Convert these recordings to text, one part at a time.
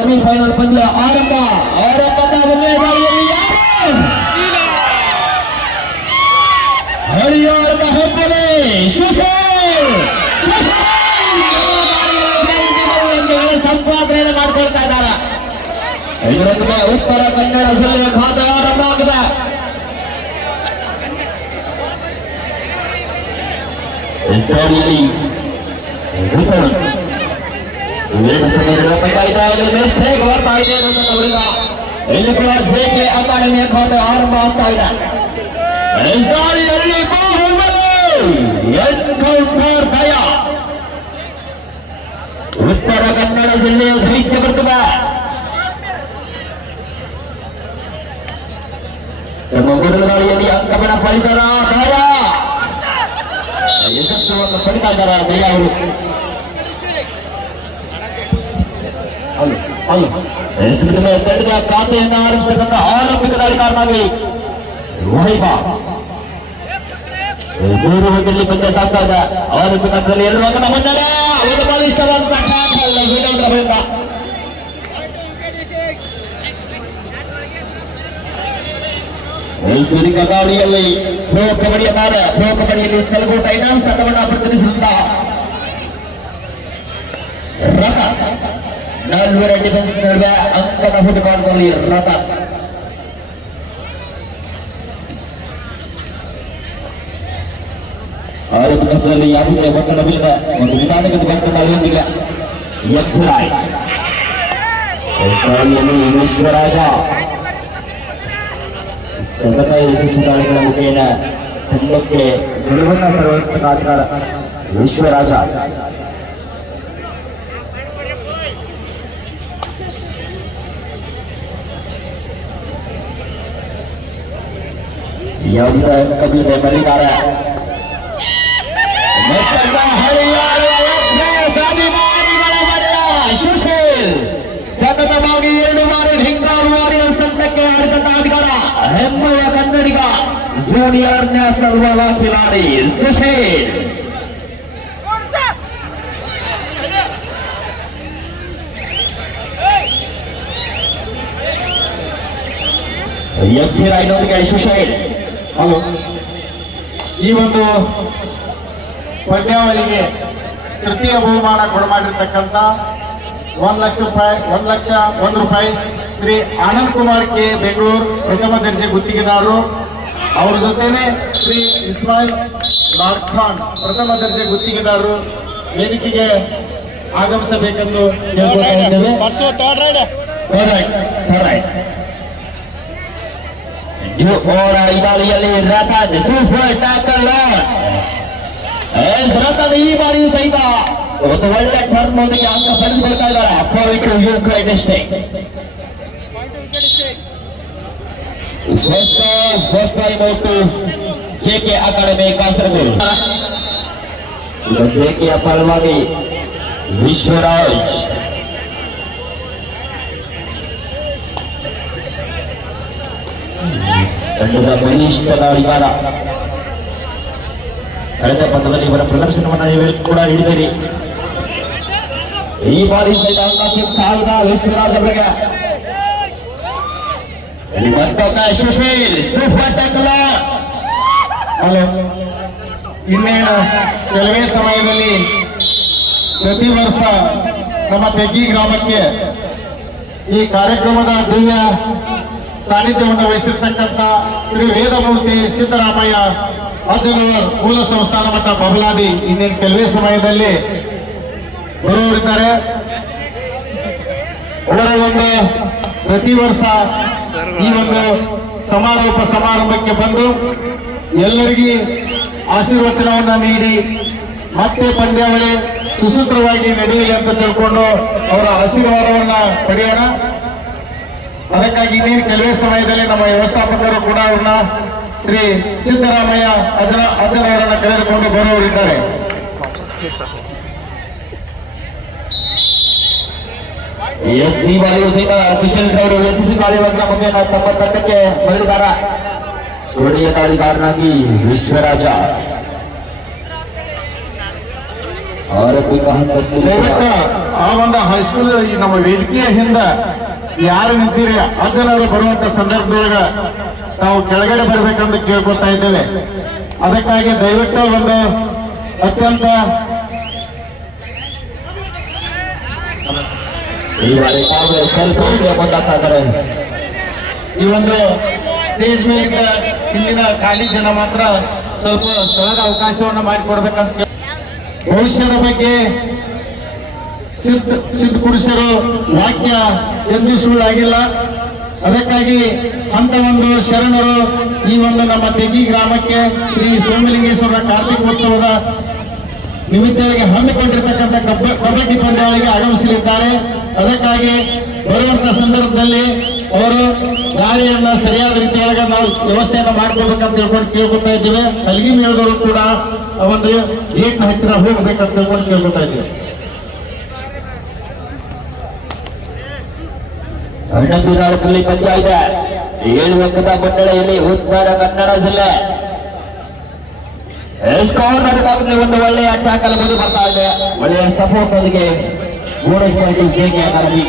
Semifinal ಪಂದ್ಯ ಆರಂಭದ ಮೊದಲನೇ ದಾಳಿಯಲ್ಲಿ ಯಾರು ಹರಿಯಾಣದ ಹೆಬ್ಬಲೆ ಸುಶೀಲ್ ಸಂಪಾದನೆ ಮಾಡ್ಕೊಳ್ತಾ ಇದ್ದಾರೆ. ಇದರೊಂದಿಗೆ ಉತ್ತರ ಕನ್ನಡ ಜಿಲ್ಲೆಯ ಖಾತೆ ಆರಂಭ ಆಗಿದೆ. ಸ್ಟೇಡಿಯಲ್ಲಿ ಎರಡು ಸಮಯಗಳ ಮಿಸ್ಟೇಕ್ ಬರ್ತಾ ಇದೆ ಅನ್ನೋದ್ರಿಂದ ಇಲ್ಲಿ ಕೂಡ ಜೆಕೆ ಅಕಾಡೆಮಿಯ ಖಾತೆ ಆರಂಭ ಆಗ್ತಾ ಇದೆ. ದಾಳಿಯಲ್ಲಿ ಭಯ ಉತ್ತರ ಕನ್ನಡ ಜಿಲ್ಲೆಯ ದೈತ್ಯ ಬರ್ತದೆ. ತಮ್ಮ ಮೊದಲ ದಾಳಿಯಲ್ಲಿ ಅಂಕಮನ ಪಡಿತರ ಭಯ ಯಶಸ್ಸನ್ನು ಪಡಿತಾ ಇದ್ದಾರೆ ದಯ ಅವರು ತಂಡದ ಖಾತೆಯನ್ನು ಆರಂಭಿಸತಕ್ಕಂಥ ಆರಂಭಿಕ ದಾಳಿಗಾರನಾಗಿ ವೈಭಾ ಮೂರು ಒಂದರಲ್ಲಿ ಪಂದ್ಯ ಸಾಗ್ತಾ ಇದೆ. ಅವರ ತುಣದಲ್ಲಿ ಎರಡು ಅಂಕದ ಮುನ್ನಡೆ. ಒಂದು ಬಲಿಷ್ಠವಾದ ಮೈಸೂರಿನ ದಾಳಿಯಲ್ಲಿ ಪ್ರೋ ಕಬಡ್ಡಿಯಲ್ಲಿ ತೆಲುಗು ಟೈಟನ್ಸ್ ತಂಡವನ್ನು ಪ್ರತಿನಿಧಿಸಿದ ರಥ ನಾಲ್ವರ ಡಿಫೆನ್ಸ್ ನಡುವೆ ಅಂಕದ ಹುಡುಕಾಟದಲ್ಲಿ ರಥ ಆರಂಭದಲ್ಲಿ ಯಾವುದೇ ಒತ್ತಡವಿಲ್ಲದ ಒಂದು ನಿಧಾನಗತ ಬಂದ ದಾಳಿಯೊಂದಿಗೆ ಯಜ್ಜರಾಯ್ ವಿಶ್ವರಾಜ ಸತತ ಯಶಸ್ವಿ ದಾಳಿಗಳ ಮುಖೇನ ತಂಡಕ್ಕೆ ಗೆಲುವನ್ನು ತರುವಂತಹ ವಿಶ್ವರಾಜ ಯಾವುದೇ ಕಬ್ಬಿದೆ ಮರಿದ್ದಾರೆ. ಸುಶೀಲ್ ಸತತವಾಗಿ 2 ಬಾರಿ ಹಿಂಗಾರು ವಾರಿಯರ್ಸ್ ತಂಡಕ್ಕೆ ಆಡಿದಂತ ಅಧಿಕಾರ ಹೆಮ್ಮೆಯ ಕನ್ನಡಿಗ ಜೂನಿಯರ್ ನ್ಯಾಷನಲ್ ವಾಲ ಖಿಲಾಡಿ ಸುಶೀಲ್. ಯಜ್ಜರಾಯ್ನೊಂದಿಗೆ ಸುಶೀಲ್. ಈ ಒಂದು ಪಂದ್ಯಾವಳಿಗೆ ತೃತೀಯ ಬಹುಮಾನ ಕೊಡಮಾಡಿರ್ತಕ್ಕಂಥ 1,00,000 ರೂಪಾಯಿ ಶ್ರೀ ಆನಂದ್ ಕುಮಾರ್ ಕೆ ಬೆಂಗಳೂರು ಪ್ರಥಮ ದರ್ಜೆ ಗುತ್ತಿಗೆದಾರರು. ಅವರ ಜೊತೆನೆ ಶ್ರೀ ಇಸ್ಮಾಯಿಲ್ ಲಾಡ್ ಖಾನ್ ಪ್ರಥಮ ದರ್ಜೆ ಗುತ್ತಿಗೆದಾರರು ವೇದಿಕೆಗೆ ಆಗಮಿಸಬೇಕೆಂದು ಕೇಳ್ಕೊಳ್ತಾ ಇದ್ದೇವೆ. ದಾಳಿಯಲ್ಲಿ ರತನ್ ಸೂಪರ್ ಟ್ಯಾಕಲ್. ರತನ್ ಈ ಬಾರಿಯೂ ಸಹಿತ ಒಂದು ಒಳ್ಳೆ ಟರ್ನ್ ಒಂದಿಗೆ ಅಂಕ ಪಡೆದುಕೊಳ್ತಾ ಇದ್ದಾರೆ. Point UK district. First time out JK academy Kasaragod. ಜೆಕೆಯ ಪರವಾಗಿ ವಿಶ್ವರಾಜ್ ತಂಡದ ಬಲಿಷ್ಠ ದಾಳಿಗಾರ. ಕಳೆದ ಪಂದ್ಯದಲ್ಲಿ ಇವರ ಪ್ರದರ್ಶನವನ್ನು ನೀವು ಕೂಡ ಹಿಡಿದಿರಿ. ಈ ಬಾರಿ ಸಹಿತ ಅವಕಾಶ ವಿಶ್ವರಾಜ್ ಅವರಿಗೆ ಸುಶೀಲ್ ಸೂಪರ್ ಟ್ಯಾಕಲ್. ಇನ್ನೇನು ಕೆಲವೇ ಸಮಯದಲ್ಲಿ ಪ್ರತಿ ವರ್ಷ ನಮ್ಮ ತೆಗ್ಗಿ ಗ್ರಾಮಕ್ಕೆ ಈ ಕಾರ್ಯಕ್ರಮದ ದಿವ್ಯ ಸಾನ್ನಿಧ್ಯವನ್ನು ವಹಿಸಿರ್ತಕ್ಕಂಥ ಶ್ರೀ ವೇದಮೂರ್ತಿ ಸಿದ್ದರಾಮಯ್ಯ ಅಜ್ಜನವರ್ ಮೂಲ ಸಂಸ್ಥಾನ ಮಠ ಬಬಲಾದಿ ಇನ್ನೇನು ಕೆಲವೇ ಸಮಯದಲ್ಲಿ ಬರುವರಿದ್ದಾರೆ. ಅವರ ಒಂದು ಪ್ರತಿ ವರ್ಷ ಈ ಒಂದು ಸಮಾರಂಭಕ್ಕೆ ಬಂದು ಎಲ್ಲರಿಗೂ ಆಶೀರ್ವಚನವನ್ನು ನೀಡಿ ಮತ್ತೆ ಪಂದ್ಯಾವಳಿ ಸುಸೂತ್ರವಾಗಿ ನಡೆಯಲಿ ಅಂತ ತಿಳ್ಕೊಂಡು ಅವರ ಆಶೀರ್ವಾದವನ್ನ ಪಡೆಯೋಣ. ಅದಕ್ಕಾಗಿ ಇನ್ನೇನು ಕೆಲವೇ ಸಮಯದಲ್ಲಿ ನಮ್ಮ ವ್ಯವಸ್ಥಾಪಕರು ಕೂಡ ಅವ್ರನ್ನ ಶ್ರೀ ಸಿದ್ದರಾಮಯ್ಯ ಅಜ್ಜನವರನ್ನ ಕರೆದುಕೊಂಡು ಬರುವವರಿದ್ದಾರೆ. ಈ ಬಾರಿಯೂ ಸಹಿತ ಸುಶೀಲ್ ಅವರು ಎಸ್ಎಸ್ಸಿ ದಾಳಿಗಳನ್ನು ಮುಂದೆ ತಮ್ಮ ತಂಡಕ್ಕೆ ಮರಳಿದ್ದಾರೆ. ಒಡೆಯ ದಾಳಿಗಾರನಾಗಿ ವಿಶ್ವರಾಜ ಆರಂಭಿಕ ಹಂತದಲ್ಲಿ ದಯವಿಟ್ಟು ಆ ಒಂದು ಹೈಸ್ಕೂಲ್ ಈ ನಮ್ಮ ವೇದಿಕೆಯ ಹಿಂದೆ ಯಾರು ನಿಂತೀರಿ ಅಜ್ಜನವರು ಬರುವಂತ ಸಂದರ್ಭದೊಳಗ ನಾವು ಕೆಳಗಡೆ ಬರ್ಬೇಕಂತ ಕೇಳ್ಕೊತಾ ಇದ್ದೇವೆ. ಅದಕ್ಕಾಗಿ ದಯವಿಟ್ಟು ಒಂದು ಅತ್ಯಂತ ಈ ಬಾರಿ ಕಾಂಗ್ರೆಸ್ ಸ್ವಲ್ಪ ಮುಂದಾಗ್ತಾ ಇದ್ದಾರೆ. ಈ ಒಂದು ಸ್ಟೇಜ್ ಮೇಲಿದ್ದ ಇಲ್ಲಿನ ಖಾಲಿ ಜನ ಮಾತ್ರ ಸ್ವಲ್ಪ ಸ್ಥಳದ ಅವಕಾಶವನ್ನು ಮಾಡಿಕೊಡ್ಬೇಕಂತ ಭವಿಷ್ಯದ ಬಗ್ಗೆ ಸಿದ್ಧ ಪುರುಷರು ವಾಕ್ಯ ಎಂದು ಸುಳ್ಳಾಗಿಲ್ಲ. ಅದಕ್ಕಾಗಿ ಅಂತ ಒಂದು ಶರಣರು ಈ ಒಂದು ನಮ್ಮ ತೆಗಿ ಗ್ರಾಮಕ್ಕೆ ಶ್ರೀ ಸೋಮಲಿಂಗೇಶ್ವರ ಕಾರ್ತಿಕೋತ್ಸವದ ನಿಮಿತ್ತವಾಗಿ ಹಮ್ಮಿಕೊಂಡಿರ್ತಕ್ಕಂಥ ಕಬಡ್ಡಿ ಪಂದ್ಯಾವಳಿಗೆ ಆಗಮಿಸಲಿದ್ದಾರೆ. ಅದಕ್ಕಾಗಿ ಬರುವಂತ ಸಂದರ್ಭದಲ್ಲಿ ಅವರು ದಾರಿಯನ್ನ ಸರಿಯಾದ ರೀತಿಯೊಳಗೆ ನಾವು ವ್ಯವಸ್ಥೆಯನ್ನ ಮಾಡ್ಕೋಬೇಕಂತ ತಿಳ್ಕೊಂಡು ಕೇಳ್ಕೊತಾ ಇದ್ದೇವೆ. ಹಲಗಿ ಮೇಳದವರು ಕೂಡ ಒಂದು ಗೇಟ್ನ ಹತ್ತಿರ ಹೋಗ್ಬೇಕಂತ ತಿಳ್ಕೊಂಡು ಕೇಳ್ಕೊತಾ ಇದ್ದೇವೆ. ಹನ್ನೊಂದು ಪಂದ್ಯ ಇದೆ. 7 ಅಂಕದ ಮುನ್ನಡೆಯಲ್ಲಿ ಉತ್ತರ ಕನ್ನಡ ಜಿಲ್ಲೆ. ಕಾರ್ನರ್ ಭಾಗದಲ್ಲಿ ಒಂದು ಒಳ್ಳೆಯ ಟ್ಯಾಕಲ್ ಮುಂದೆ ಬರ್ತಾ ಇದೆ. ಒಳ್ಳೆಯ ಸಪೋರ್ಟ್ ಅದಕ್ಕೆ ಬೋನಸ್ ಪಾಯಿಂಟ್ ಜೆಕೆ ಅಕಾಡೆಮಿ.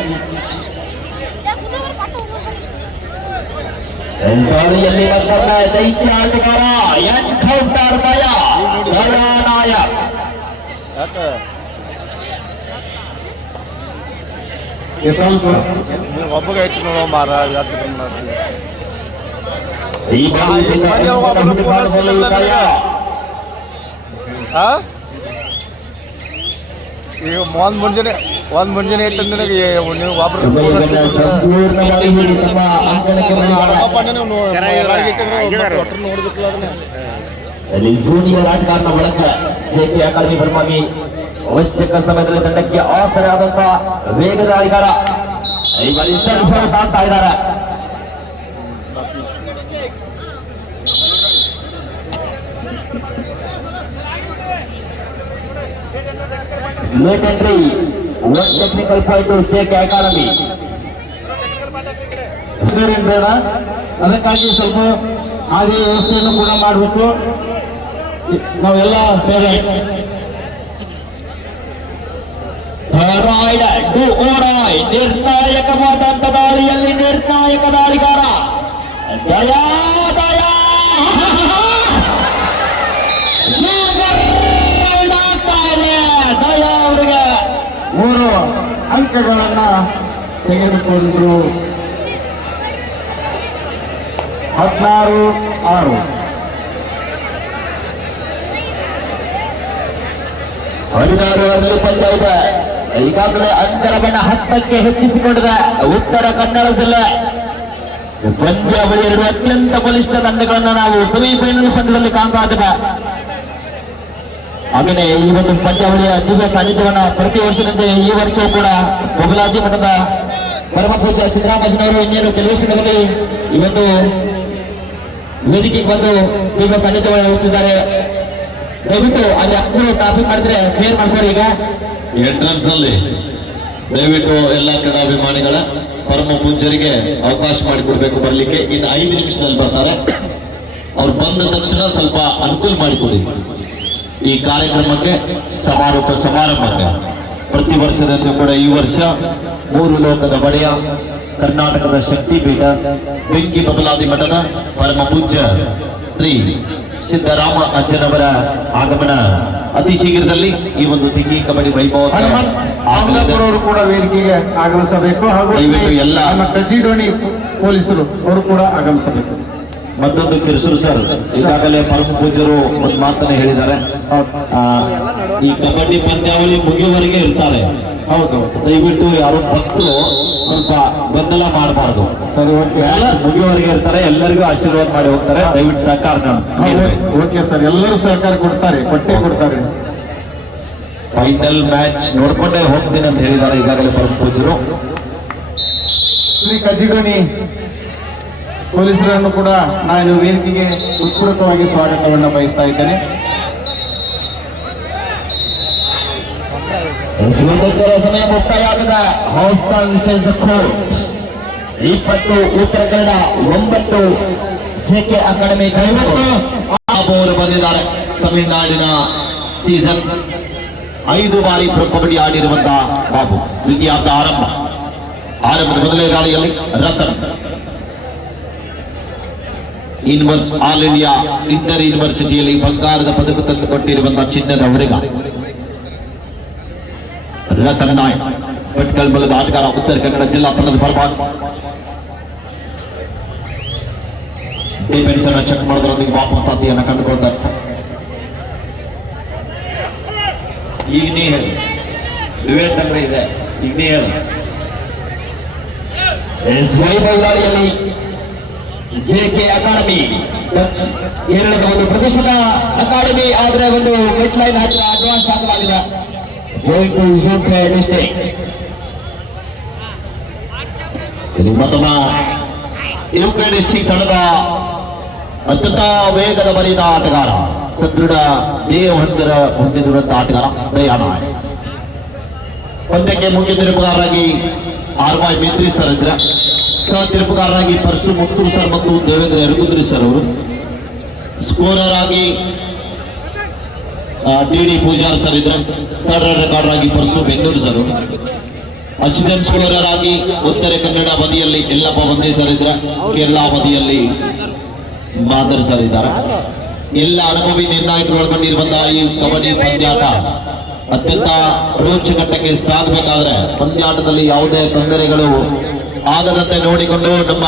ದಾಳಿಯಲ್ಲಿ ಮತ್ತೊಮ್ಮೆ ದೈತ್ಯ ಆಟಗಾರ ಎನ್ಕೌಂಟರ್ ಭಯ ನಾಯಕ್. ಈ ಬಾರಿ ಈಗ ಒಂದ್ ಮುಂಜಾನೆ ಇಟ್ಟು ನಿನಗೆ ನೀವು ಸಂಪೂರ್ಣವಾಗಿ ತಮ್ಮ ಅಂಕಣಕ್ಕೆ ನೋಡ್ಬೇಕಲ್ಲ ಅದನ್ನ ಅಲ್ಲಿ ಜೂನಿಯರ್ ಆಟಗಾರನ ಬಳಕ ಜೆಕೆ ಅಕಾಡೆಮಿ ಪರವಾಗಿ ಅವಶ್ಯಕ ಸಮಯದಲ್ಲಿ ತಂಡಕ್ಕೆ ಆಸರೆ ಆದಂತ ವೇಗದ ಆಟಗಾರ ಈ ಬಾರಿ ಸರ್ವ್ ಆಗ್ತಾ ಇದ್ದಾರೆ. Late entry 1 technical point JK academy. ಬೇಡ, ಅದಕ್ಕಾಗಿ ಸ್ವಲ್ಪ ಹಾದಿ ವ್ಯವಸ್ಥೆಯನ್ನು ಕೂಡ ಮಾಡಬೇಕು. ನಾವೆಲ್ಲ ನಿರ್ಣಾಯಕವಾದಂತ ದಾಳಿಯಲ್ಲಿ ನಿರ್ಣಾಯಕ ದಾಳಿಗಾರ ದಯಾ ಅವರಿಗೆ 3 ಅಂಕಗಳನ್ನ ತೆಗೆದುಕೊಂಡ್ರು. 16-6. 16 ಪಂದ್ಯ ಇದೆ. ಈಗಾಗಲೇ ಅಂತರವನ್ನ 10ಕ್ಕೆ ಹೆಚ್ಚಿಸಿಕೊಂಡಿದೆ ಉತ್ತರ ಕನ್ನಡ ಜಿಲ್ಲೆ. ಪಂದ್ಯಾವಳಿ 2 ಅತ್ಯಂತ ಬಲಿಷ್ಠ ತಂಡಗಳನ್ನು ನಾವು ಸೆಮಿಫೈನಲ್ ಪಂದ್ಯದಲ್ಲಿ ಕಾಣ್ತಾ ಇದ್ದೇವೆ. ಹಾಗೆಯೇ ಈ ಒಂದು ಪಂದ್ಯಾವಳಿಯ ದಿವ್ಯ ಸಾನ್ನಿಧ್ಯವನ್ನ ಪ್ರತಿ ವರ್ಷದಂತೆ ಈ ವರ್ಷವೂ ಕೂಡ ಬೊಗಲಾದಿ ಮಠದ ಪರಮ ಪೂಜ್ಯ ಸಿದ್ದರಾಮಯ್ಯನವರು ಇನ್ನೇನು ಕೆಲವು ಸಮಯದಲ್ಲಿ ಈ ಒಂದು ವೇದಿಕೆಗೆ ಬಂದು ದಿವ್ಯ ಸಾನ್ನಿಧ್ಯವನ್ನು ವಹಿಸುತ್ತಿದ್ದಾರೆ. ದಯವಿಟ್ಟು ಅಲ್ಲಿ ಅಕ್ಕರು ಟ್ರಾಫಿಕ್ ಮಾಡಿದ್ರೆ ಕ್ಲಿಯರ್ ಮಾಡ್ತಾರೆ. ಈಗ ಎಂಟ್ರನ್ಸ್ ಅಲ್ಲಿ ದಯವಿಟ್ಟು ಎಲ್ಲಾ ಕ್ರೀಡಾಭಿಮಾನಿಗಳ ಪರಮ ಪೂಜ್ಯರಿಗೆ ಅವಕಾಶ ಮಾಡಿಕೊಡ್ಬೇಕು ಬರ್ಲಿಕ್ಕೆ. ಇನ್ನು 5 ನಿಮಿಷದಲ್ಲಿ ಬರ್ತಾರೆ. ಅವ್ರು ಬಂದ ತಕ್ಷಣ ಸ್ವಲ್ಪ ಅನುಕೂಲ ಮಾಡಿಕೊಡಿ. ಈ ಕಾರ್ಯಕ್ರಮಕ್ಕೆ ಸಮಾರಂಭಕ್ಕೆ ಪ್ರತಿ ವರ್ಷದಂತೆ ಕೂಡ ಈ ವರ್ಷ 3 ಲೋಕದ ಒಡೆಯ ಕರ್ನಾಟಕದ ಶಕ್ತಿಪೀಠ ಬೆಂಕಿ ಬಬಲಾದಿ ಮಠದ ಪರಮ ಪೂಜ್ಯ ಶ್ರೀ ಸಿದ್ದರಾಮ ಅಜ್ಜನವರ ಆಗಮನ ಅತಿ ಶೀಘ್ರದಲ್ಲಿ ಈ ಒಂದು ತಿಂಗಿ ಕಬಡ್ಡಿ ವೈಭವ ಅವರು ಕೂಡ ವೇದಿಕೆಗೆ ಆಗಮಿಸಬೇಕು. ಹಾಗೂ ಎಲ್ಲ ನಮ್ಮ ಕಜಿಡೋಣಿ ಪೊಲೀಸರು ಅವರು ಕೂಡ ಆಗಮಿಸಬೇಕು. ಮತ್ತೊಂದು ಕಿರುಸೂರು ಸರ್ ಈಗಾಗಲೇ ಪರಮ ಪೂಜ್ಯರು ಒಂದು ಮಾತನ್ನ ಹೇಳಿದ್ದಾರೆ. ಈ ಕಬಡ್ಡಿ ಪಂದ್ಯಾವಳಿ ಮುಗಿಯುವವರೆಗೆ ಇರ್ತಾರೆ. ಹೌದು, ದಯವಿಟ್ಟು ಯಾರು ಭಕ್ತರು ಸ್ವಲ್ಪ ಗೊಂದಲ ಮಾಡಬಾರದು. ಸರಿ, ಓಕೆ. ಮುಗಿಯುವವರೆಗೆ ಇರ್ತಾರೆ. ಎಲ್ಲರಿಗೂ ಆಶೀರ್ವಾದ ಮಾಡಿ ಹೋಗ್ತಾರೆ. ದಯವಿಟ್ಟು ಸಹಕಾರ ಓಕೆ ಸರ್, ಎಲ್ಲರೂ ಸಹಕಾರ ಕೊಟ್ಟೇ ಕೊಡ್ತಾರೆ. ಫೈನಲ್ ಮ್ಯಾಚ್ ನೋಡ್ಕೊಂಡೇ ಹೋಗ್ತೀನಿ ಅಂತ ಹೇಳಿದ್ದಾರೆ ಈಗಾಗಲೇ ಪರಮ ಪೂಜ್ಯರು. ಶ್ರೀ ಕಜಿಡೋಣಿ ಪೊಲೀಸರನ್ನು ಕೂಡ ನಾನು ವೇದಿಕೆಗೆ ಉತ್ಪೂರ್ವಕವಾಗಿ ಸ್ವಾಗತವನ್ನು ಬಯಸ್ತಾ ಇದ್ದೇನೆ. ಸಮಯ ಮುಕ್ತಾಯ ಆಗಿದೆ. 20 ಉತ್ತರ ಕನ್ನಡ 9 ಜೆಕೆ ಅಕಾಡೆಮಿ. ಅವರು ಬಂದಿದ್ದಾರೆ ತಮಿಳುನಾಡಿನ ಸೀಸನ್ 5 ಬಾರಿ ಪ್ರೊ ಕಬಡ್ಡಿ ಆಡಿರುವಂತಹ ಬಾಬು. ದ್ವಿತೀಯಾರ್ಧ ಆರಂಭದ ಮೊದಲನೇ ದಾಳಿಯಲ್ಲಿ ರತನ್ ಆಲ್ ಇಂಡಿಯಾ ಇಂಟರ್ ಯೂನಿವರ್ಸಿಟಿಯಲ್ಲಿ ಬಂಗಾರದ ಪದಕ ತಂದುಕೊಟ್ಟಿರುವಂತಹ ಚಿನ್ನದ ಹುಡುಗ ರತನ್ ನಾಯಕ್ ಭಟ್ಕಲ್ ಮೂಲದ ಆಟಗಾರ, ಉತ್ತರ ಕನ್ನಡ ಜಿಲ್ಲಾ ತಂಡದ ಪರವಾಗಿ ಡಿಫೆನ್ಸ್ ಅನ್ನು ಚೆಕ್ ಮಾಡೋದ್ರೊಂದಿಗೆ ವಾಪಸಾತಿಯನ್ನು ಕಂಡುಕೊಳ್ತಾರೆ. ಈಗ ನೀ ಹೇಳಿ, ಡಿವೇಟ್ ಅಂದ್ರೆ ಇದೆ, ಈಗ ನೀ ಹೇಳಿ. ವೈಭವ್ ದಾಳಿಯಲ್ಲಿ ಜೆಕೆ ಅಕಾಡೆಮಿ ಕೇರಳದ ಒಂದು ಪ್ರತಿಷ್ಠಿತ ಅಕಾಡೆಮಿ, ಆದ್ರೆ ಒಂದು ಮಿಡ್ ಲೈನ್ ಹತ್ತಿರ ಅಡ್ವಾನ್ಸ್ ಆಗಲಾಗಿದೆ. Going to UK district. ಮತ್ತೊಮ್ಮ ಯುಕೆ ಡಿಸ್ಟ್ರಿಕ್ಟ್ ತಂಡದ ಅತ್ಯಂತ ವೇಗದ ಬರಿದ ಆಟಗಾರ, ಸದೃಢ ದೇಹ ಹೊಂದಿರುವಂತಹ ಆಟಗಾರ ದಯಾನ. ಪಂದ್ಯಕ್ಕೆ ಮುಖ್ಯ ತಿರುಪುಗಾರರಾಗಿ ಆರ್ವಾಯ್ ಮೇತ್ರಿ ಸರ್ ಇದ್ರೆ, ಸಹ ತಿರುಪುಗಾರರಾಗಿ ಪರಶು ಮುತ್ತೂರು ಸರ್ ಮತ್ತು ದೇವೇಂದ್ರ ಯರಗುದ್ರಿ ಸರ್ ಅವರು. ಸ್ಕೋರರ್ ಆಗಿ ಡಿ ಪೂಜಾರ್ ಸರ್ ಇದ್ರೆ, ಥರ್ಡ್ ರೆಕಾರ್ಡರ್ ಆಗಿ ಪರಶು ಬೆಂಗಳೂರು ಸರ್ ಅವರು. ಅಸಿಸ್ಟೆಂಟ್ ಸ್ಕೋರರ್ ಆಗಿ ಉತ್ತರ ಕನ್ನಡ ಬದಿಯಲ್ಲಿ ಯಲ್ಲಪ್ಪ ಬಂದೇ ಸರ್ ಇದ್ರೆ, ಕೇರಳ ಬದಿಯಲ್ಲಿ ಮಾದರ್ ಸರ್ ಇದ್ದಾರೆ. ಎಲ್ಲ ಅನುಭವಿ ನಿರ್ಣಾಯಕರು ಒಳಗೊಂಡಿರುವಂತಹ ಈ ಕಬಡ್ಡಿ ಪಂದ್ಯಾಟ ಅತ್ಯಂತ ರೋಚಕಟ್ಟಕ್ಕೆ ಸಾಗಬೇಕಾದ್ರೆ ಪಂದ್ಯಾಟದಲ್ಲಿ ಯಾವುದೇ ತೊಂದರೆಗಳು ಆಗದಂತೆ ನೋಡಿಕೊಂಡು ನಮ್ಮ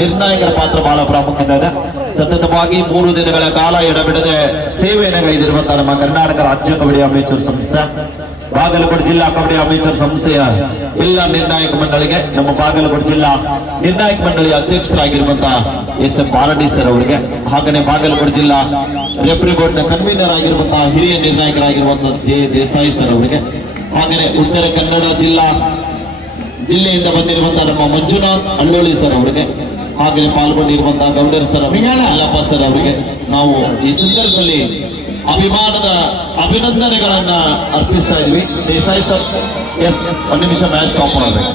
ನಿರ್ಣಾಯಕರ ಪಾತ್ರ ಬಹಳ ಪ್ರಾಮುಖ್ಯತೆ ಇದೆ. ಸತತವಾಗಿ 3 ದಿನಗಳ ಕಾಲ ಎಡಬಿಡದೆ ಸೇವೆಯನ್ನು ಗೈದಿರುವಂತಹ ನಮ್ಮ ಕರ್ನಾಟಕ ರಾಜ್ಯ ಕಬಡ್ಡಿ ಅಮೇಚೂರ್ ಸಂಸ್ಥೆ, ಬಾಗಲಕೋಟೆ ಜಿಲ್ಲಾ ಕಬಡ್ಡಿ ಅಮೇಚೂರ್ ಸಂಸ್ಥೆಯ ಎಲ್ಲ ನಿರ್ಣಾಯಕ ಮಂಡಳಿಗೆ, ನಮ್ಮ ಬಾಗಲಕೋಟೆ ಜಿಲ್ಲಾ ನಿರ್ಣಾಯಕ ಮಂಡಳಿಯ ಅಧ್ಯಕ್ಷರಾಗಿರುವಂತಹ ಎಸ್.ಎಂ. ಬಾರಡಿ ಸರ್ ಅವರಿಗೆ, ಹಾಗೆಯೇ ಬಾಗಲಕೋಟೆ ಜಿಲ್ಲಾ ರೆಫ್ರಿ ಬೋರ್ಡ್ನ ಕನ್ವೀನರ್ ಆಗಿರುವಂತಹ ಹಿರಿಯ ನಿರ್ಣಾಯಕರಾಗಿರುವಂತಹ ಜೆ ದೇಸಾಯಿ ಸರ್ ಅವರಿಗೆ, ಹಾಗೆಯೇ ಉತ್ತರ ಕನ್ನಡ ಜಿಲ್ಲೆಯಿಂದ ಬಂದಿರುವಂತಹ ನಮ್ಮ ಮಂಜುನಾಥ್ ಅಳ್ಳೋಳಿ ಸರ್ ಅವರಿಗೆ, ಹಾಗೆಯೇ ಪಾಲ್ಗೊಂಡಿರುವಂತಹ ಗೌಡರ್ ಸರ್ ಯಲ್ಲಪ್ಪ ಸರ್ ಅವರಿಗೆ ನಾವು ಈ ಸಂದರ್ಭದಲ್ಲಿ ಅಭಿಮಾನದ ಅಭಿನಂದನೆಗಳನ್ನ ಅರ್ಪಿಸ್ತಾ ಇದ್ವಿ. ದೇಸಾಯಿ ಸರ್, ಎಸ್, 1 ನಿಮಿಷ ಮ್ಯಾಚ್ ಸ್ಟಾಪ್ ಮಾಡಬೇಕು.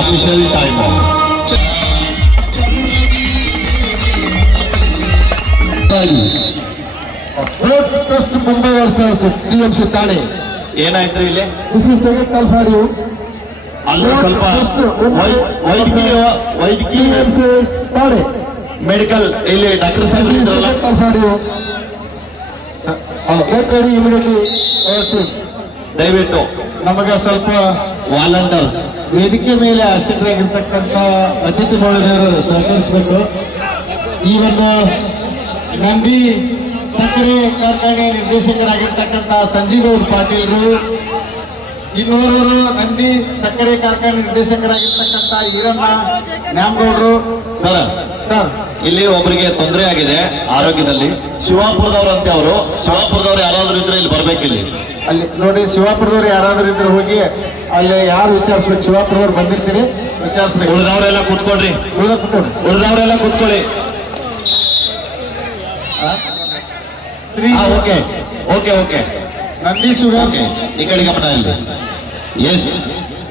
Official time test Mumbai versus TMC Thane. ಏನಾಯ್ತು ಇಲ್ಲಿ? This is second call for you. ಅಲ್ಲಿ ಸ್ವಲ್ಪ ವೈದ್ಯಕೀಯ ಟಿಎಂಸಿ ಠಾಣೆ ಮೆಡಿಕಲ್ ಇಲ್ಲಿ ಡಾಕ್ಟರ್ ಸಾಹೇಬ್ ಇದ್ರಲ್ಲ, call for you. Get ready immediately. ದಯವಿಟ್ಟು ನಮಗೆ ಸ್ವಲ್ಪ ವಾಲಂಟರ್ಸ್ ವೇದಿಕೆ ಮೇಲೆ ಆಸಕ್ತರಾಗಿರ್ತಕ್ಕಂಥ ಅತಿಥಿ ಮಹಿಳೆಯರು ಸಹಕರಿಸಬೇಕು. ಈ ಒಂದು ನಂದಿ ಸಕ್ಕರೆ ಕಾರ್ಖಾನೆ ನಿರ್ದೇಶಕರಾಗಿರ್ತಕ್ಕಂಥ ಸಂಜೀವ್ ಪಾಟೀಲ್ರು, ಇನ್ನೋರ್ವರು ನಂದಿ ಸಕ್ಕರೆ ಕಾರ್ಖಾನೆ ನಿರ್ದೇಶಕರಾಗಿರ್ತಕ್ಕಂಥ ಈರಣ್ಣ ನ್ಯಾಮಗೌಡರು. ಸರ್ ಇಲ್ಲಿ ಒಬ್ಬರಿಗೆ ತೊಂದರೆ ಆಗಿದೆ ಆರೋಗ್ಯದಲ್ಲಿ, ಶಿವಾಪುರದವ್ರಂತೆ ಅವರು. ಶಿವಾಪುರದವ್ರು ಯಾರಾದ್ರೂ ಇದ್ರೆ ಇಲ್ಲಿ ಬರ್ಬೇಕಿಲ್ಲಿ. ಅಲ್ಲಿ ನೋಡಿ, ಶಿವಾಪುರದವ್ರು ಯಾರಾದ್ರೂ ಇದ್ರೆ ಹೋಗಿ ಅಲ್ಲಿ ಯಾರು ವಿಚಾರಿಸ್ಬೇಕು. ಶಿವಾಪುರದವ್ರು ಬಂದಿರ್ತೀರಿ, ವಿಚಾರಿಸ್ಬೇಕು. ಉಳಿದವರೆಲ್ಲ ಕೂತ್ಕೊಳ್ರಿ, ಉಳಿದವರೆಲ್ಲ ಕೂತ್ಕೊಳ್ಳಿ. Okay okay okay Nandi sugar. Okay, ಈ ಕಡೆ ಗಮನ ಇಲ್ಲಿ. ಎಸ್,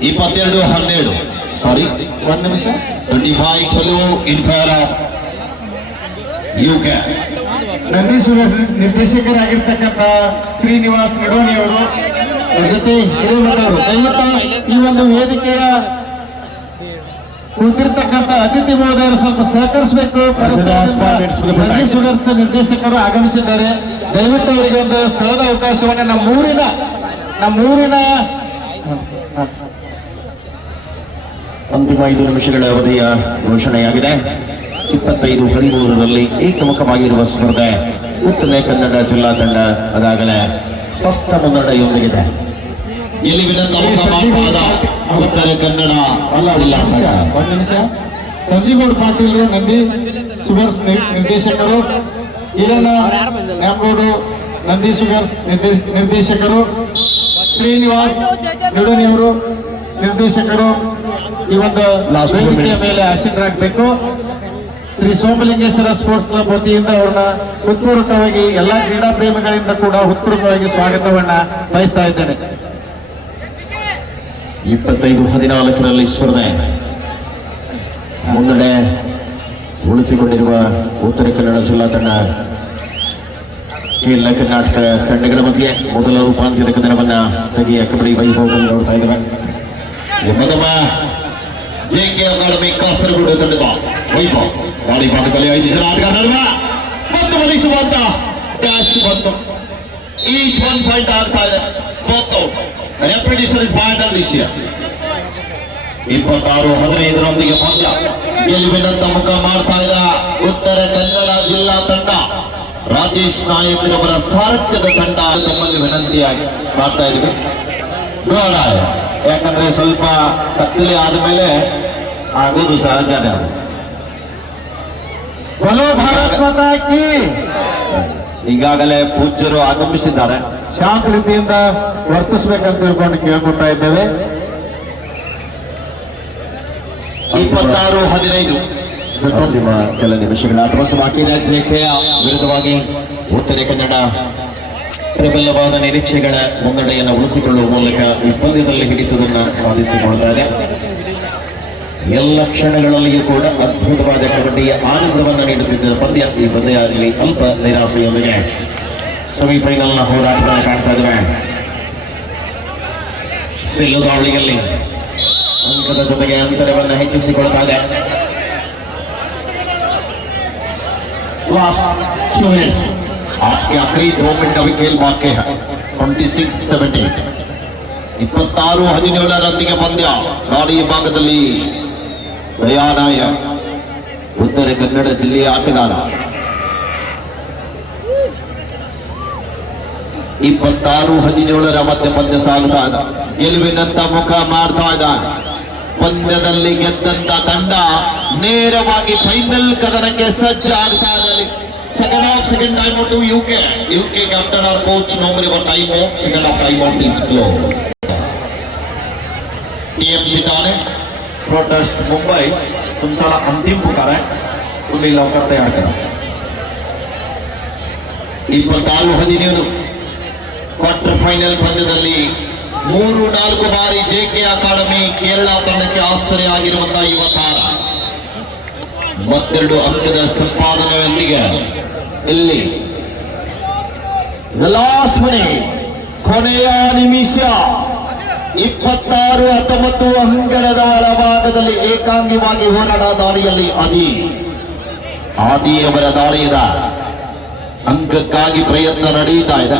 22-12, ಸಾರಿ 1 ನಿಮಿಷ. 25 kilo in favour of UK. Nandi sugar ನಿರ್ದೇಶಕರಾಗಿರ್ತಕ್ಕಂಥ ಶ್ರೀನಿವಾಸ್ ನಿಡೋಣಿ ಅವರು, ಅವ್ರ ಜೊತೆ ಹಿರೇಮಠವರು. ದಯವಿಟ್ಟು ಈ ಒಂದು ವೇದಿಕೆಯ ಕುಳಿತಿರ್ತಕ್ಕಂಥ ಅತಿಥಿ ಮಹೋದಯರು ಸ್ವಲ್ಪ ಸಹಕರಿಸಬೇಕು. ನಂದಿ ಶುಗರ್ಸ್ ನಿರ್ದೇಶಕರು ಆಗಮಿಸಿದ್ದಾರೆ. ದಯವಿಟ್ಟು ಅವರಿಗೆ ಒಂದು ಸ್ಥಳದ ಅವಕಾಶವನ್ನು ನಮ್ಮೂರಿನ ಅಂತಿಮ 5 ನಿಮಿಷಗಳ ಅವಧಿಯ ಘೋಷಣೆಯಾಗಿದೆ. 25-13ರಲ್ಲಿ ಏಕಮುಖವಾಗಿರುವ ಸ್ಪರ್ಧೆ ಉತ್ತರ ಕನ್ನಡ ಜಿಲ್ಲಾ ತಂಡ ಅದಾಗಲೇ ಸ್ಪಷ್ಟ ಮುನ್ನಡೆಯೊಂದಿಗಿದೆ. ಗೆಲುವಿನ ತಮಕವಾದ ಉತ್ತರ ಕನ್ನಡ ಜಿಲ್ಲಾ ತಂಡ. 1 ನಿಮಿಷ. ಸಂಜೀವ್ ಪಾಟೀಲ್ರು ನಂದಿ ಶುಗರ್ಸ್ ನಿರ್ದೇಶಕರು, ಈರಣ್ಣ ನ್ಯಾಮಗೌಡರು ನಂದಿ ಶುಗರ್ಸ್ ನಿರ್ದೇಶಕರು, ಶ್ರೀನಿವಾಸ್ ನಿಡೋಣಿಯವರು ನಿರ್ದೇಶಕರು ಈ ಒಂದು ವೇದಿಕೆಯ ಮೇಲೆ ಆಸೀನರಾಗಬೇಕು. ಶ್ರೀ ಸೋಮಲಿಂಗೇಶ್ವರ ಸ್ಪೋರ್ಟ್ಸ್ ಕ್ಲಬ್ ವತಿಯಿಂದ ಅವ್ರನ್ನ ಹೃತ್ಪೂರ್ವಕವಾಗಿ ಎಲ್ಲಾ ಕ್ರೀಡಾ ಪ್ರೇಮಿಗಳಿಂದ ಕೂಡ ಹೃತ್ಪೂರ್ವಕವಾಗಿ ಸ್ವಾಗತವನ್ನ ಬಯಸ್ತಾ ಇದ್ದೇನೆ. 25-14ರಲ್ಲಿ ಸ್ಪರ್ಧೆ ಮುನ್ನಡೆ ಉಳಿಸಿಕೊಂಡಿರುವ ಉತ್ತರ ಕನ್ನಡ ಜಿಲ್ಲಾ ತಂಡ ಕೇರಳ ಕರ್ನಾಟಕ ತಂಡಗಳ ಮಧ್ಯೆ ಮೊದಲ ರೂಪಾಂತರದ ಕದನವನ್ನ ತೆಗೆಯ ಕಬಡ್ಡಿ ವೈಭವವನ್ನು ನೋಡ್ತಾ ಇದ್ದೇವೆ. ಮೊದಲ ಜೆಕೆ ಅಕಾಡೆಮಿ ಕಾಸರಗೋಡು ತಂಡದ ವೈಭವ ಗಾಳಿ ಭಾಗದಲ್ಲಿ 5 ಜನ ಆಟಗಾರರ ಮತ್ತು ಮನಿಸುವಂತ ಡ್ಯಾಶ್ ಬಂತು. ಈಚ್ 1 ಪಾಯಿಂಟ್ ಆಗ್ತಾ ಇದೆ. Repetition is point of this year. 26-15 ಪಂದ್ಯ ಗೆಲುವಿನಂತ ಮುಖ ಮಾಡ್ತಾ ಇದ್ದ ಉತ್ತರ ಕನ್ನಡ ಜಿಲ್ಲಾ ತಂಡ ರಾಜೇಶ್ ನಾಯಕರವರ ಸಾರಥ್ಯದ ತಂಡ ತಮ್ಮಲ್ಲಿ ವಿನಂತಿಯಾಗಿ ಮಾಡ್ತಾ ಇದ್ವಿ. ನೋಡ, ಯಾಕಂದ್ರೆ ಸ್ವಲ್ಪ ಕತ್ತಲೆ ಆದ್ಮೇಲೆ ಆಗೋದು ಸಹಜನೇ. ಬಲೋ ಭಾರತ್ ಮಾತಾ ಕಿ. ಈಗಾಗಲೇ ಪೂಜ್ಯರು ಆಗಮಿಸಿದ್ದಾರೆ. ಶಾಂತ ರೀತಿಯಿಂದ ವರ್ತಿಸ್ಬೇಕಂತ ತಿಳ್ಕೊಂಡು ಕೇಳ್ಕೊತಾ ಇದ್ದೇವೆ. 26-15 ನಿಮ್ಮ ಕೆಲ ನಿಮಿಷಗಳ ಆಟವಾಸ ಬಾಕಿ ಇದೆ. ಜೆಕೆಯ ವಿರುದ್ಧವಾಗಿ ಉತ್ತರ ಕನ್ನಡ ಪ್ರಬಲವಾದ ನಿರೀಕ್ಷೆಗಳ ಮುನ್ನಡೆಯನ್ನು ಉಳಿಸಿಕೊಳ್ಳುವ ಮೂಲಕ ಈ ಪಂದ್ಯದಲ್ಲಿ ಹಿಡಿತವನ್ನು ಸಾಧಿಸಿಕೊಳ್ತಾ ಇದೆ. ಎಲ್ಲ ಕ್ಷಣಗಳಲ್ಲಿಯೂ ಕೂಡ ಅದ್ಭುತವಾದ ಕಬಡ್ಡಿಯ ಆನಂದವನ್ನು ನೀಡುತ್ತಿದ್ದ ಪಂದ್ಯ. ಈ ಪಂದ್ಯ ಆಗಲಿ ಅಲ್ಪ ನಿರಾಸೆಯೊಂದಿಗೆ ಸೆಮಿಫೈನಲ್ನ ಹೋರಾಟವನ್ನು ಕಾಣ್ತಾ ಇದ್ದೇವೆ. ಸಿಲ್ಲುದಾವಳಿಯಲ್ಲಿ ಅಂಕದ ಜೊತೆಗೆ ಅಂತರವನ್ನು ಹೆಚ್ಚಿಸಿಕೊಳ್ತಾ ಇದೆ. लास्ट 2 मिनट्स आपके आखिरी 2 मिनट अभी खेल बाकी है. 26-17 26-17 ಪಂದ್ಯ. ಗಾಡಿ ಭಾಗದಲ್ಲಿ ದಯಾನಾಯ ಉತ್ತರ ಕನ್ನಡ ಜಿಲ್ಲೆಯ ಆಟಗಾರ 26-17 ಮತ್ತೆ ಪಂದ್ಯ ಸಾಗುತ್ತಾ ಇದೆ. ಗೆಲುವಿನಂತ ಮುಖ ಮಾಡ್ತಾ ಇದ್ದಾನೆ. ಪಂದ್ಯದಲ್ಲಿ ಗೆದ್ದಂತ ತಂಡ ನೇರವಾಗಿ ಫೈನಲ್ ಕದನಕ್ಕೆ ಸಜ್ಜಾಗ್ತಾ ಇದೆ. Second time to UK captain और कोच नो मेरे वो टाइम हो. Second of time out is close. TMC Thane protest Mumbai तुमचा अंतिम पुकार आहे. तुम्ही लवकर तयार करा. 26-17 ಕ್ವಾರ್ಟರ್ ಫೈನಲ್ ಪಂದ್ಯದಲ್ಲಿ 3-4 ಬಾರಿ ಜೆಕೆ ಅಕಾಡೆಮಿ ಕೇರಳ ತಂಡಕ್ಕೆ ಆಶ್ಚರ್ಯ ಆಗಿರುವಂತಹ ಯುವ ತಾರ 32 ಅಂಕದ ಸಂಪಾದನೆಯೊಂದಿಗೆ ಇಲ್ಲಿ ಲಾಸ್ಟ್ ಕೊನೆಯ ನಿಮಿಷ 26-19 ಅಂಗಣದ ಒಳಭಾಗದಲ್ಲಿ ಏಕಾಂಗಿಯಾಗಿ ಹೋರಾಟ ದಾಳಿಯಲ್ಲಿ ಆದಿಯವರ ದಾಳಿಯಿಂದ ಅಂಕಕ್ಕಾಗಿ ಪ್ರಯತ್ನ ನಡೆಯುತ್ತಾ ಇದೆ.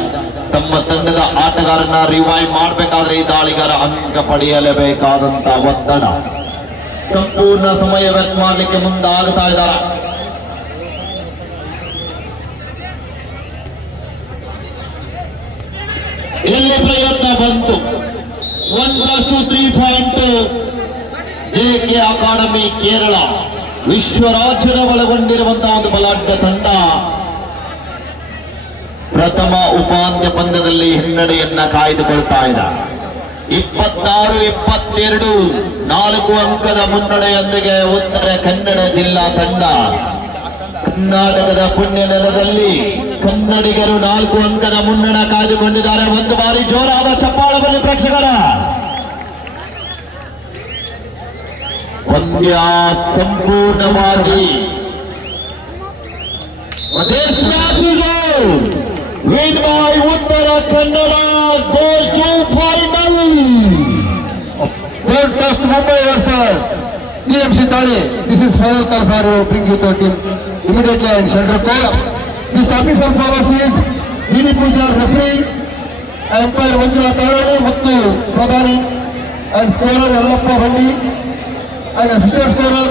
ತಮ್ಮ ತಂಡದ ಆಟಗಾರನ ರಿವೈವ್ ಮಾಡಬೇಕಾದ್ರೆ ಈ ದಾಳಿಗಾರ ಅಂಕ ಪಡೆಯಲೇಬೇಕಾದಂತ ಒತ್ತಡ. ಸಂಪೂರ್ಣ ಸಮಯ ವ್ಯರ್ಥ ಮಾಡಲಿಕ್ಕೆ ಮುಂದಾಗ್ತಾ ಇದ್ದಾರೆ. ಇಲ್ಲಿ ಪ್ರಯತ್ನ ಬಂತು. 1+2 3 ಪಾಯಿಂಟ್ ಜೆಕೆ ಅಕಾಡೆಮಿ ಕೇರಳ ವಿಶ್ವ ರಾಜ್ಯದ ಒಳಗೊಂಡಿರುವಂತಹ ಒಂದು ಬಲಾಢ್ಯ ತಂಡ ಪ್ರಥಮ ಉಪಾಂತ್ಯ ಪಂದ್ಯದಲ್ಲಿ ಹಿನ್ನಡೆಯನ್ನ ಕಾಯ್ದುಕೊಳ್ತಾ ಇದೆ. 26-22 4 ಅಂಕದ ಮುನ್ನಡೆಯೊಂದಿಗೆ ಉತ್ತರ ಕನ್ನಡ ಜಿಲ್ಲಾ ತಂಡ ಕರ್ನಾಟಕದ ಪುಣ್ಯ ನೆಲದಲ್ಲಿ ಕನ್ನಡಿಗರು 4 ಅಂಕದ ಮುನ್ನಡ ಕಾಯ್ದುಕೊಂಡಿದ್ದಾರೆ. ಒಂದು ಬಾರಿ ಜೋರಾದ ಚಪ್ಪಾಳೆ ಬನ್ನಿ ಪ್ರೇಕ್ಷಕರ. ಪಂದ್ಯ ಸಂಪೂರ್ಣವಾಗಿ win by Uttara Kannada goes to final. Protest Mumbai versus TMC Thane. This is final call for bring you to team immediately and center court. This official powers is Dini Pooja referee, umpire Manjula Tarani, Muttu Pradhani, and scorer Yallappa Bandi, and assistant scorer